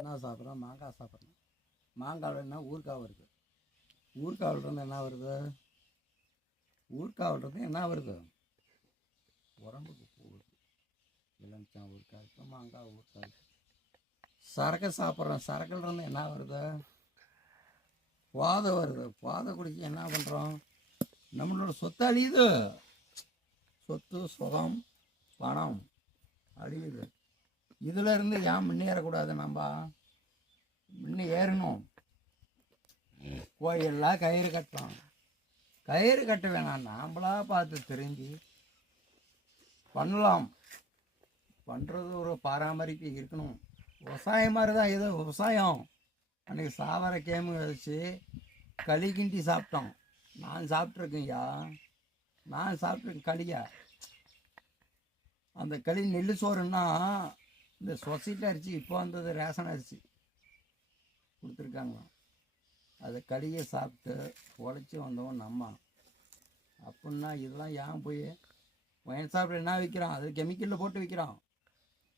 என்ன சாப்பிட்றோம்? மாங்காய் சாப்பிட்றோம். மாங்காவில் என்ன ஊறுகாய் வருது. ஊறுகாவிலிருந்து என்ன வருது? ஊறுகாவிலிருந்து என்ன வருது? உடம்புக்கு போகுது. எலுமிச்சம் ஊறுகாய் இருக்குது, மாங்காய் ஊறுகாய் இருக்குது. சரக்கு சாப்பிட்றோம். சரக்குலேருந்து என்ன வருது? போதை வருது. போதை குடிச்சு என்ன பண்ணுறோம்? நம்மளோட சொத்து அழியுது. சொத்து, சுகம், பணம் அழியுது. இதிலேருந்து ஏன் முன்னேறக்கூடாது? நம்ம ஏறணும். கோயிலெலாம் கயிறு கட்டலாம். கயிறு கட்ட வேணாம், நாம்ளா பார்த்து தெரிஞ்சு பண்ணலாம். பண்ணுறது ஒரு பராமரிப்பு இருக்கணும். விவசாயம் மாதிரி தான் இது. விவசாயம் அன்றைக்கி சாவர கேமு வச்சு களி கிண்டி சாப்பிட்டோம். நான் சாப்பிட்ருக்கேன்யா, நான் சாப்பிட்ருக்கேன் களியா. அந்த களி நெல் சோறுன்னா இந்த சொசைட்டி அரிசி, இப்போ வந்தது ரேஷன் அரிசி கொடுத்துருக்காங்க. அதை களியை சாப்பிட்டு உழைச்சி வந்தவன் நம்ம. அப்படின்னா இதெல்லாம் ஏன் போய் ஒயின் சாப்பிட என்ன விற்கிறான்? அது கெமிக்கலில் போட்டு விற்கிறான்.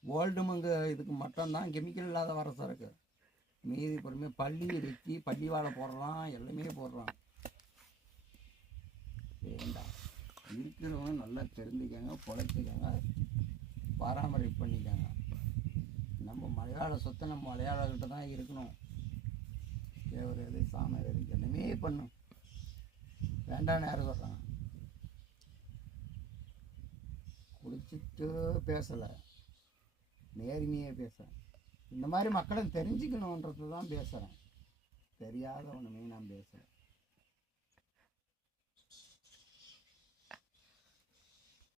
கோல்டு மங்கு இதுக்கு மட்டும்தான் கெமிக்கல் இல்லாத வர சரக்கு. மீதி பொறுமையாக பள்ளி இறுக்கி பள்ளி வாழை போடுறான், எல்லாமே போடுறான். வேண்டாம். இருக்கிறவங்க நல்லா தெரிஞ்சுக்கங்க, பொழைச்சிக்கங்க, பராமரிப்பு பண்ணிக்கங்க. நம்ம மலையாள சொத்தை நம்ம மலையாளர்கிட்ட தான் இருக்கணும். தேவர் எது சாமி எது எல்லாமே பண்ணும். வேண்டாம் நேரம் சொல்கிறாங்க. குடிச்சிட்டு பேசலை, நேர்மையாக பேசுகிறேன். இந்த மாதிரி மக்களை தெரிஞ்சுக்கணுன்றது தான் பேசுகிறேன். தெரியாத ஒன்றுமே நான் பேசுகிறேன்.